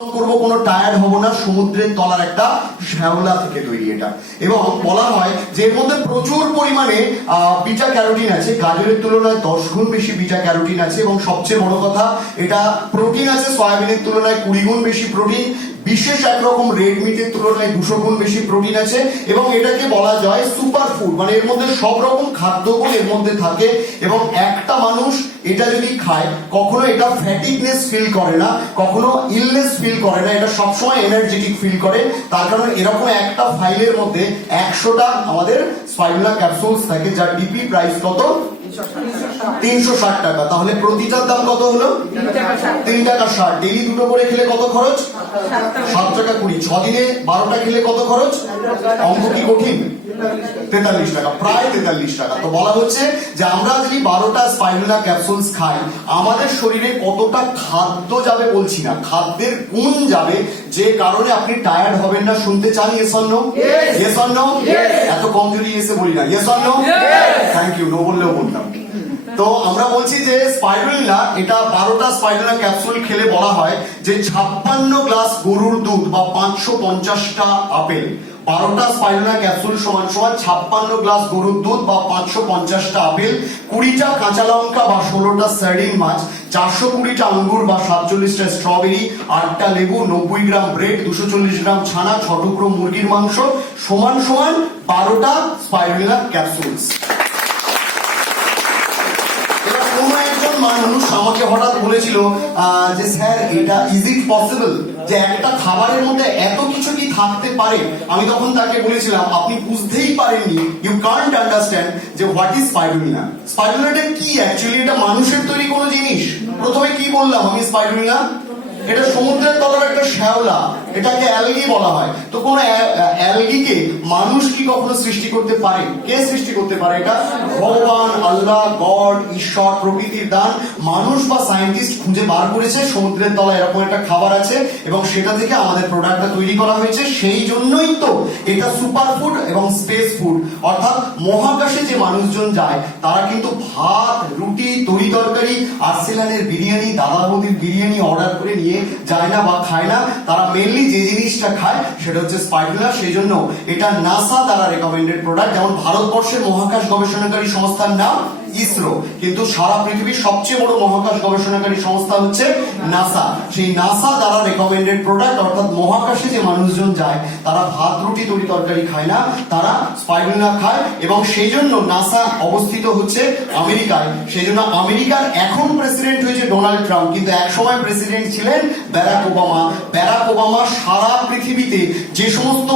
করবো, কোনো টায়ার্ড হব না। সমুদ্রের তলার একটা শ্যাওলা থেকে তৈরি এটা, এবং বলা হয় যে এর মধ্যে প্রচুর পরিমাণে বিটা ক্যারোটিন আছে। গাজরের তুলনায় 10 গুণ বেশি বিটা ক্যারোটিন আছে, এবং সবচেয়ে বড় কথা এটা প্রোটিন আছে সয়াবিনের তুলনায় 20 গুণ বেশি প্রোটিন। বিশেষ একরকম রেড মিটের তুলনায় 200 গুণ বেশি প্রোটিন আছে, এবং এটাকে বলা যায় সুপার ফুড। মানে এর মধ্যে সব রকম খাদ্যগুণ এর মধ্যে থাকে, এবং একটা মানুষ এটা যদি খায় কখনো এটা ফ্যাটিকনেস ফিল করে না, কখনো ইলনেস ফিল করে না, এটা সবসময় এনার্জেটিক ফিল করে। তার কারণ এরকম একটা ফাইলের মধ্যে 100টা আমাদের স্পাইরুলা ক্যাপসুলস থাকে, যার ডিপি প্রাইস কত? 360 টাকা। তাহলে প্রতিটার দাম কত হলো? 3 টাকা 60। ডেইলি দুটো করে খেলে কত খরচ? 7 টাকা 20। 6 দিনে 12টা খেলে কত খরচ? অঙ্ক কি কঠিন? 43 টাকা, প্রায় 43 টাকা। তো বলা হচ্ছে যে আমরা যদি 12টা স্পাইরুলা ক্যাপসুলস খাই, আমাদের শরীরে কতটা খাদ্য যাবে বলছি না, খাদ্যের গুণ যাবে, যে কারণে আপনি টায়ার্ড হবেন না। শুনতে চান yes or no? Yes or no? এত কম যদি এসে বলি না yes or no? Thank you, no বললেও বলতাম। তো আমরা বলছি যে স্পাইরুলা, এটা 12টা স্পাইরুলা ক্যাপসুল খেলে বলা হয় যে 56 গ্লাস গরুর দুধ বা 550টা আপেল। 12টা স্পাইরুলা ক্যাপসুল সমান সমান 56 গ্লাস গরুর দুধ বা 550টা আপেল, 20টা কাঁচা লঙ্কা বা 16টা সার্ডিন মাছ, 420টা আঙ্গুর বা 47টা স্ট্রবেরি, 8টা লেবু, 90 গ্রাম ব্রেড, 240 গ্রাম ছানা, 6 টুকরো মুরগির মাংস সমান সমান 12টা স্পাইরুলা ক্যাপসুলস। মানুষ আমাকে হঠাৎ বলেছিল যে স্যার, এটা ইজ ইট পসিবল যে একটা খাবারের মধ্যে এত কিছু কি থাকতে পারে? আমি তখন তাকে বলেছিলাম, আপনি বুঝতেই পারেননি, ইউ কান্ট আন্ডারস্ট্যান্ড যে হোয়াট ইজ স্পাইরুলিনা। স্পাইরুলিনাটা কি অ্যাকচুয়ালি? এটা মানুষের তৈরি কোনো জিনিস। প্রথমে কি বললাম আমি? স্পাইরুলিনা এটা সমুদ্রের তলার একটা শ্যাওলা, এটাকে অ্যালগি বলা হয়। তো কোন অ্যালগিকে মানুষ কি কখনো সৃষ্টি করতে পারে? কে সৃষ্টি করতে পারে? এটা ভগবান, আল্লাহ, গড, ঈশ্বর, প্রকৃতির দান। মানুষ বা সায়েন্টিস্ট খুঁজে বার করেছে সমুদ্রের তলায় এরকম একটা খাবার আছে, এবং সেটা থেকে আমাদের প্রোডাক্টটা তৈরি করা হয়েছে। সেই জন্যই তো এটা সুপার ফুড এবং স্পেস ফুড, অর্থাৎ মহাকাশে যে মানুষজন যায় তারা কিন্তু ভাত, রুটি, তরি তরকারি, আর্সেলানের বিরিয়ানি, দাদা বৌদির বিরিয়ানি অর্ডার করে নিয়ে যায় না বা খায় না। তারা মেনলি যে জিনিসটা খায় সেটা হচ্ছে স্পাইরুলা। সেই জন্য এটা নাসা দ্বারা রেকমেন্ডেড প্রোডাক্ট। যেমন ভারতবর্ষের মহাকাশ গবেষণাকারী সংস্থার নাম ইসরো, কিন্তু সারা পৃথিবীর সবচেয়ে বড় মহাকাশ গবেষণাকারী সংস্থা হচ্ছে নাসা। সেই নাসা দ্বারা রেকমেন্ডেড প্রোডাক্ট, অর্থাৎ মহাকাশে যে মানুষজন যায় তারা ভাত, রুটি, তরি তরকারি খায় না, তারা স্পাইরুলা খায়। এবং সেই জন্য নাসা অবস্থিত হচ্ছে আমেরিকায়। সেই জন্য আমেরিকার এখন প্রেসিডেন্ট হয়েছে ডোনাল্ড ট্রাম্প, কিন্তু একসময় প্রেসিডেন্ট ছিলেন ব্যারাক ওবামা। ব্যারাক ওবামা সারা পৃথিবীতে যে সমস্ত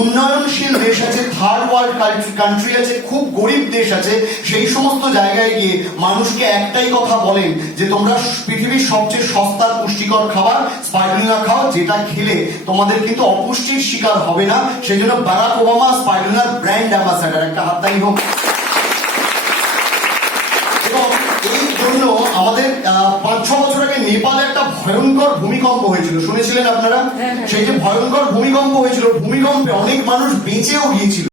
উন্নয়নশীল দেশ আছে, থার্ড ওয়ার্ল্ড কান্ট্রি আছে, খুব গরিব দেশ আছে, সেই সমস্ত জায়গায় গিয়ে মানুষকে একটাই কথা বলেন যে তোমরা পৃথিবীর সবচেয়ে সস্তার পুষ্টিকর খাবার স্পাইরুলিনা খাও, যেটা খেলে তোমাদের কিন্তু অপুষ্টির শিকার হবে না। সেই জন্য বারাক ওবামা স্পাইরুলিনার ব্র্যান্ড অ্যাম্বাসাডার। একটা হাততালি হোক। এবং এই জন্য আমাদের 5-6 বছর আগে নেপালে একটা ভয়ঙ্কর ভূমিকম্প হয়েছিল, শুনেছিলেন আপনারা? সেই যে ভয়ঙ্কর ভূমিকম্প হয়েছিল, ভূমিকম্পে অনেক মানুষ বেঁচেও গিয়েছিল।